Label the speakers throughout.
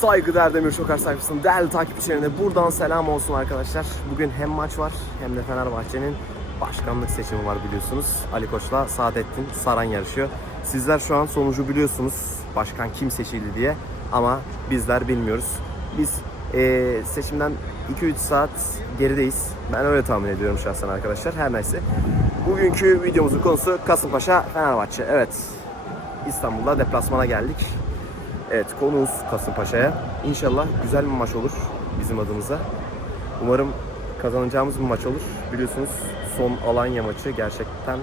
Speaker 1: Saygıdeğer Demir Şokar sayfasının değerli takipçilerine buradan selam olsun arkadaşlar. Bugün hem maç var hem de Fenerbahçe'nin başkanlık seçimi var biliyorsunuz. Ali Koç'la Saadettin Saran yarışıyor. Sizler şu an sonucu biliyorsunuz. Başkan kim seçildi diye ama bizler bilmiyoruz. Biz eee, seçimden 2-3 saat gerideyiz. Ben öyle tahmin ediyorum şahsen arkadaşlar. Her neyse. Bugünkü videomuzun konusu Kasımpaşa Fenerbahçe. Evet. İstanbul'da deplasmana geldik. Evet konuğuz Kasımpaşa'ya. İnşallah güzel bir maç olur bizim adımıza. Umarım kazanacağımız bir maç olur. Biliyorsunuz son Alanya maçı gerçekten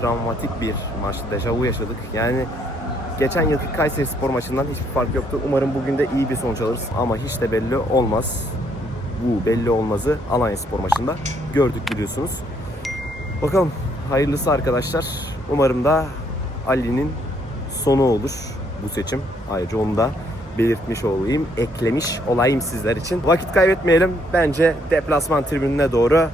Speaker 1: travmatik bir maç. Dejavu yaşadık. Yani geçen yılki Kayseri Spor maçından hiçbir fark yoktu. Umarım bugün de iyi bir sonuç alırız ama hiç de belli olmaz. Bu belli olmazı Alanya Spor maçında gördük biliyorsunuz. Bakalım hayırlısı arkadaşlar. Umarım da Ali'nin sonu olur bu seçim. Ayrıca onu da belirtmiş olayım, eklemiş olayım sizler için. Vakit kaybetmeyelim. Bence deplasman tribününe doğru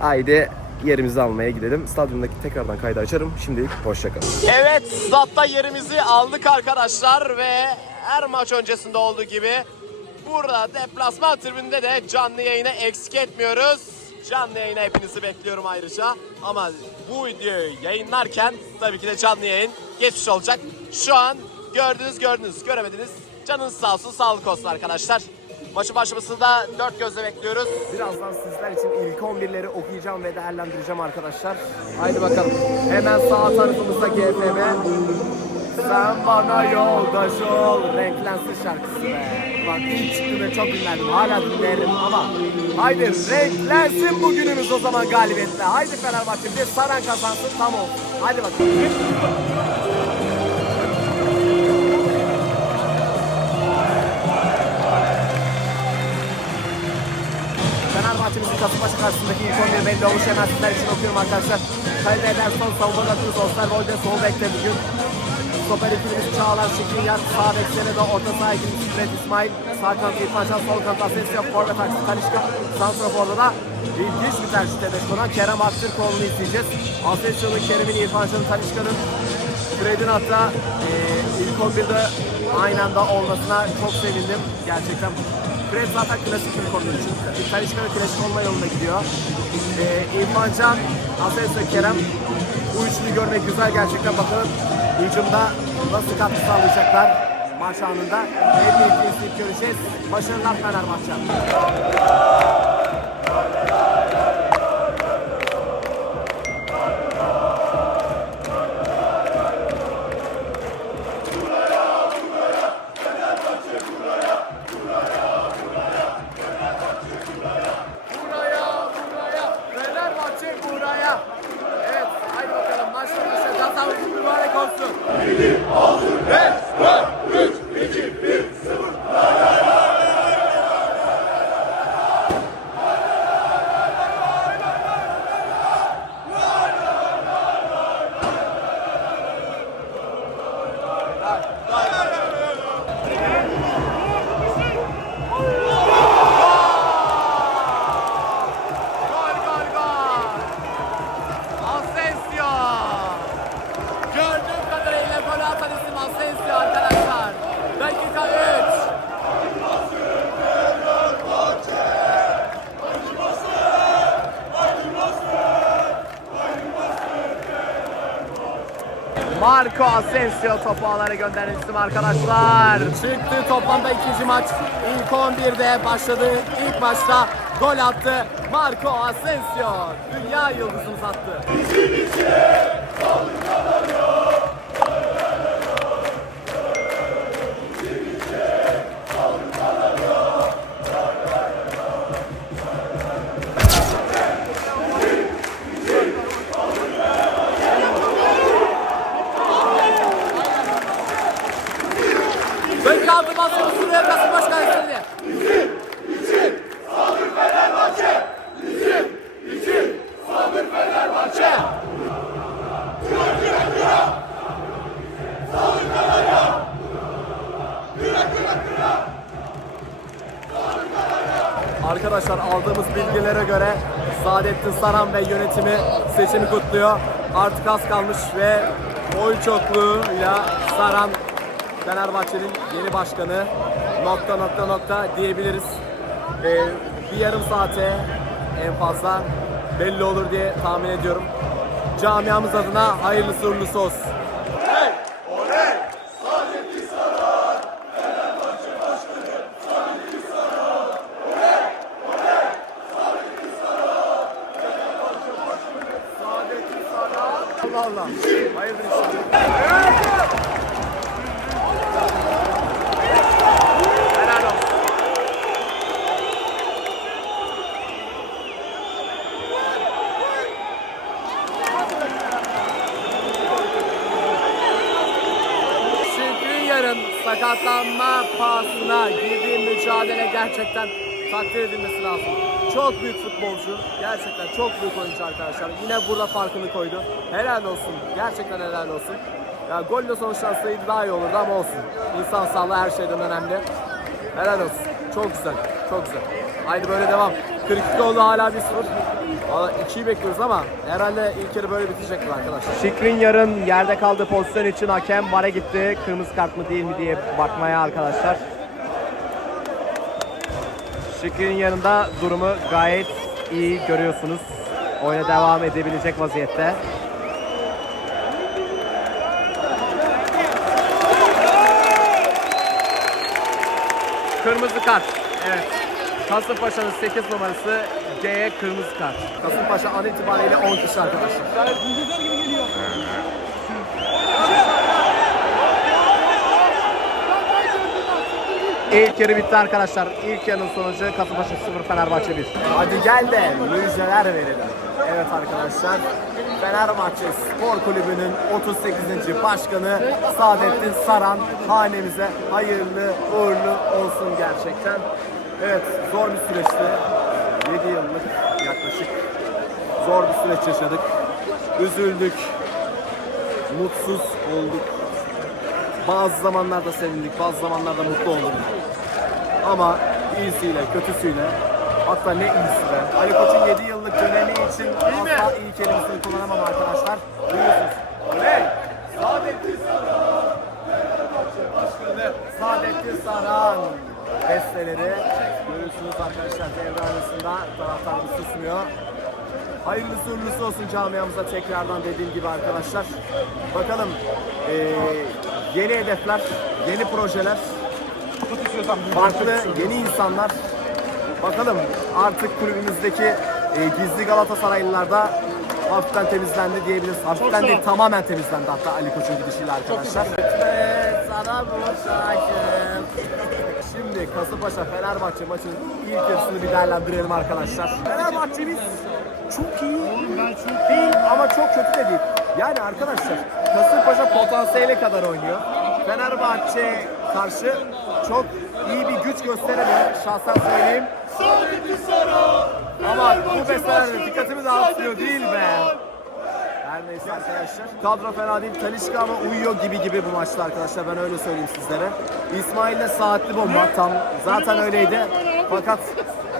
Speaker 1: haydi yerimizi almaya gidelim. Stadyumdaki tekrardan kaydı açarım. Şimdilik hoşçakalın. Evet, statta yerimizi aldık arkadaşlar ve her maç öncesinde olduğu gibi burada deplasman tribününde de canlı yayını eksik etmiyoruz. Canlı yayına hepinizi bekliyorum ayrıca. Ama bu videoyu yayınlarken tabii ki de canlı yayın geçmiş olacak. Şu an gördünüz gördünüz göremediniz. Canınız sağ olsun sağlık olsun arkadaşlar. Maçın başlamasını dört gözle bekliyoruz. Birazdan sizler için ilk 11'leri okuyacağım ve değerlendireceğim arkadaşlar. Haydi bakalım. Hemen sağ tarafımızda GFM. Sen bana yoldaş ol. Renklensin şarkısı be. Bak ilk çıktığında çok dinlerdim. Hala dinlerim ama. Haydi renklensin bugünümüz o zaman galibiyetle. Haydi Fenerbahçe bir Saran kazansın tam olsun. Haydi bakalım. Karşısındaki ilk 11 belli olmuş. Hemen sizler için okuyorum arkadaşlar. Kalede Ederson, savunmada Cruz, Osterwolde, sol bekle bugün. Stoper ikilimiz Çağlar Şekinyar, sağ beklerine de orta saha ikilimiz Fred İsmail, sağ kanat İrfan Can, sol kanat Asensio, forvet aksi Talişka, Santrafor'da da ilginç bir tercih Tedesco'na Kerem Aktürkoğlu'nu izleyeceğiz. Asensio'nun, Kerem'in, İrfan Can'ın, Talişka'nın, Fred'in hatta e, ilk 11'de aynı anda olmasına çok sevindim gerçekten. Fred zaten klasik bir konu için. Talişka da klasik olma yolunda gidiyor. E, İrfan Can, Asensio, Kerem bu üçlüyü görmek güzel gerçekten bakalım hücumda nasıl katkı sağlayacaklar maç anında. En büyük göreceğiz. Başarılar Fenerbahçe. Sağlıklı mübarek olsun. Gol, Asensio topu ağlara gönderen isim arkadaşlar. Çıktı toplamda ikinci maç. İlk 11'de başladı. İlk maçta gol attı. Marco Asensio. Dünya yıldızımız attı. Dakika Arkadaşlar aldığımız bilgilere göre Saadettin Saran ve yönetimi seçimi kutluyor. Artık az kalmış ve oy çokluğuyla Saran Fenerbahçe'nin yeni başkanı nokta nokta nokta diyebiliriz. Ee, bir yarım saate en fazla belli olur diye tahmin ediyorum. Camiamız adına hayırlısı uğurlusu olsun. Allah Allah. Hayırdır inşallah. Helal olsun. Şükrüyar'ın sakatlanma pahasına girdiği mücadele gerçekten takdir edilmesi lazım. Çok büyük futbolcu. Gerçekten çok büyük oyuncu arkadaşlar. Yine burada farkını koydu. Helal olsun. Gerçekten helal olsun. Ya golle sonuçlansaydı daha iyi olurdu ama olsun. İnsan sağlığı her şeyden önemli. Helal olsun. Çok güzel. Çok güzel. Haydi böyle devam. 42 oldu hala 1-0. Valla 2'yi bekliyoruz ama herhalde ilk yarı böyle bitecektir arkadaşlar. Şikrin yarın yerde kaldığı pozisyon için hakem VAR'a gitti. Kırmızı kart mı değil mi diye bakmaya arkadaşlar. Şikrin yanında durumu gayet iyi görüyorsunuz. Oyuna devam edebilecek vaziyette. Kırmızı kart. Evet. Kasımpaşa'nın 8 numarası G'ye kırmızı kart. Kasımpaşa an itibariyle 10 kişi arkadaşlar. İlk yarı bitti arkadaşlar. İlk yarının sonucu Kasımpaşa 0 Fenerbahçe 1. Hadi gel de müjdeler verelim. Evet arkadaşlar. Fenerbahçe Spor Kulübü'nün 38. başkanı Saadettin Saran hanemize hayırlı uğurlu olsun gerçekten. Evet zor bir süreçti. 7 yıllık yaklaşık zor bir süreç yaşadık. Üzüldük. Mutsuz olduk. Bazı zamanlarda sevindik, bazı zamanlarda mutlu olduk. Ama iyisiyle, kötüsüyle, hatta ne iyisi be. Ali Koç'un 7 yıllık dönemi için asla iyi kelimesini kullanamam arkadaşlar. Duyuyorsunuz. Oley! Saadettin Saran! Saadettin Saran besteleri görüyorsunuz arkadaşlar devre arasında taraftarımız susmuyor. Hayırlısı uğurlusu olsun camiamıza tekrardan dediğim gibi arkadaşlar. Bakalım eee, yeni hedefler, yeni projeler, farklı yeni insanlar. Bakalım artık kulübümüzdeki eee, gizli Galatasaraylılar da hafiften temizlendi diyebiliriz. Hafiften değil tamamen temizlendi hatta Ali Koç'un gidişiyle arkadaşlar. Şimdi Kasımpaşa Fenerbahçe maçının ilk yarısını bir değerlendirelim arkadaşlar. Fenerbahçe'miz çok iyi değil ama çok kötü de değil. Yani arkadaşlar Kasımpaşa potansiyeli kadar oynuyor. Fenerbahçe karşı çok iyi bir güç gösteremiyor. Şahsen söyleyeyim. Ama bu bestelerde dikkatimi dağıtmıyor değil be. Her neyse arkadaşlar. Kadro fena değil. Talişka ama uyuyor gibi gibi bu maçta arkadaşlar. Ben öyle söyleyeyim sizlere. İsmail'le saatli bomba tam zaten öyleydi. Fakat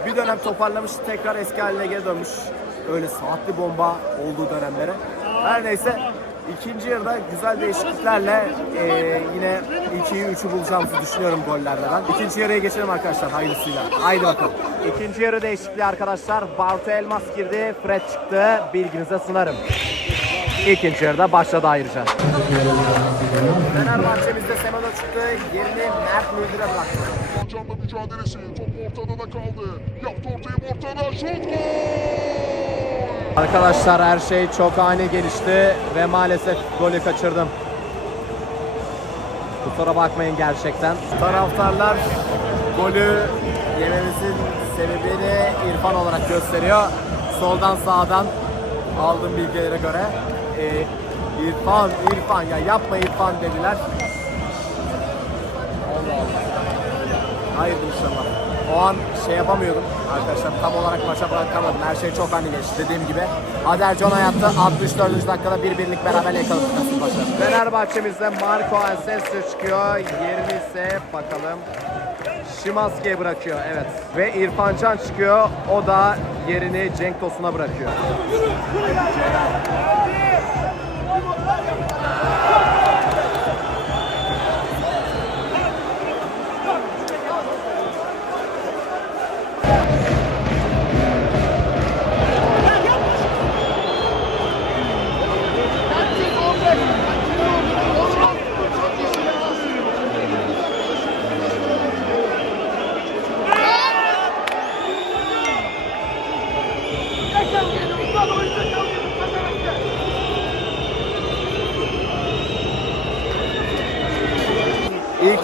Speaker 1: bir dönem toparlamış tekrar eski haline geri dönmüş. Öyle saatli bomba olduğu dönemlere. Her neyse ikinci yarıda güzel değişikliklerle eee, yine 2'yi 3'ü bulacağımızı düşünüyorum gollerde ben. İkinci yarıya geçelim arkadaşlar hayırlısıyla. Haydi bakalım. İkinci yarı değişikliği arkadaşlar. Bartu Elmas girdi. Fred çıktı. Bilginize sunarım. İkinci yarıda başladı ayrıca. Fenerbahçe'mizde Semedo çıktı. Yerini Mert Müldür'e bıraktı.
Speaker 2: Canla mücadelesi. Top ortada da kaldı. Yaptı ortayı ortada. Şut gol!
Speaker 1: Arkadaşlar her şey çok ani gelişti ve maalesef golü kaçırdım. Kusura bakmayın gerçekten. Taraftarlar golü yememizin sebebini İrfan olarak gösteriyor. Soldan sağdan aldığım bilgilere göre e, İrfan, İrfan ya yapma İrfan dediler. Allah Allah. Hayırdır inşallah. O an şey yapamıyordum arkadaşlar tam olarak maça bırakamadım. Her şey çok ani geçti dediğim gibi. Ader John hayatta 64. dakikada bir birlik beraber yakaladık Kasımpaşa. Fenerbahçe'mizde Marco Asensio çıkıyor. Yerini ise bakalım Şimanski'ye bırakıyor evet. Ve İrfan Can çıkıyor. O da yerini Cenk Tosun'a bırakıyor.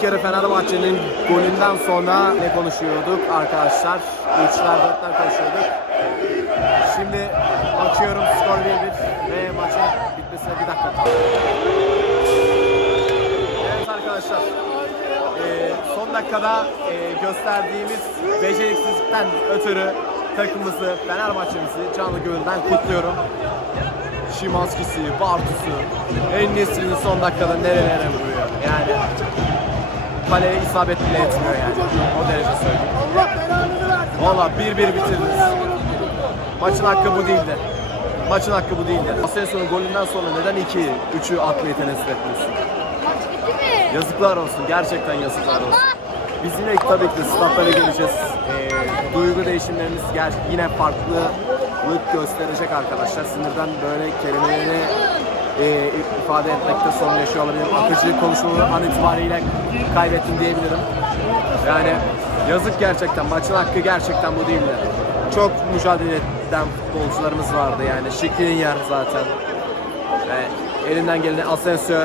Speaker 1: Yarı Fenerbahçe'nin golünden sonra ne konuşuyorduk arkadaşlar? 3'ler 4'ler konuşuyorduk. Şimdi bakıyorum skor 1-1 ve maçın bitmesine bir dakika kaldı. Evet arkadaşlar. son dakikada eee, gösterdiğimiz beceriksizlikten ötürü takımımızı, Fenerbahçe'mizi canlı gönülden kutluyorum. Şimanski'si, Bartus'u, En-Nesyri'nin son dakikada nerelere vuruyor. Yani kaleye isabet bile etmiyor yani. O derece söyleyeyim. Valla 1-1 bitirdiniz. Maçın hakkı bu değildi. Maçın hakkı bu değildi. Asensio'nun golünden sonra neden 2'yi, 3'ü atmayı tenezzül etmiyorsun?
Speaker 3: Maç bitti mi?
Speaker 1: Yazıklar olsun. Gerçekten yazıklar olsun. Biz yine tabii ki statlara geleceğiz. Ee, duygu değişimlerimiz ger yine farklılık gösterecek arkadaşlar. Sinirden böyle kelimeleri e, ifade etmekte sorun yaşıyor olabilirim. Akıcı konuşmaları an itibariyle kaybettim diyebilirim. Yani yazık gerçekten. Maçın hakkı gerçekten bu değildi. Çok mücadele eden futbolcularımız vardı yani. Şikrinyar zaten. Yani elinden geleni Asensio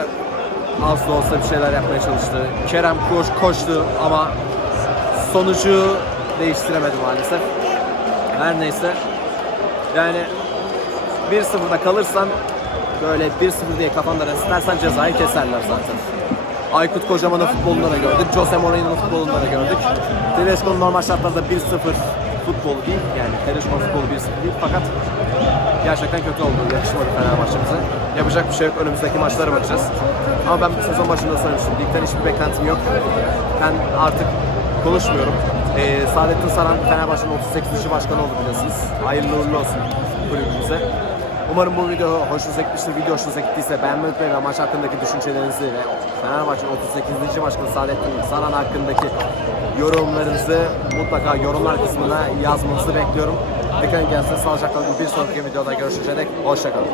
Speaker 1: az da olsa bir şeyler yapmaya çalıştı. Kerem koş, koştu ama sonucu değiştiremedi maalesef. Her neyse. Yani 1-0'da kalırsan böyle 1-0 diye kafandan istersen cezayı keserler zaten. Aykut Kocaman'ın futbolunda da gördük. Jose Mourinho'nun futbolunda da gördük. Tedesco'nun normal şartlarda 1-0 futbolu değil. Yani Tedesco futbolu 1-0 değil. Fakat gerçekten kötü oldu. Yakışmadı Fenerbahçe'mize. Yapacak bir şey yok. Önümüzdeki maçlara bakacağız. Ama ben sezon başında söylemiştim. Ligden hiçbir beklentim yok. Ben artık konuşmuyorum. Ee, Saadettin Saran Fenerbahçe'nin 38. başkanı oldu biliyorsunuz. Hayırlı uğurlu olsun kulübümüze. Umarım bu video hoşunuza gitmiştir. Video hoşunuza gittiyse beğenmeyi unutmayın ve maç hakkındaki düşüncelerinizi ve Fenerbahçe'nin 38. başkanı Saadettin Saran hakkındaki yorumlarınızı mutlaka yorumlar kısmına yazmanızı bekliyorum. Dikkat kendinize sağlıcakla. Bir sonraki videoda görüşünceye dek hoşçakalın.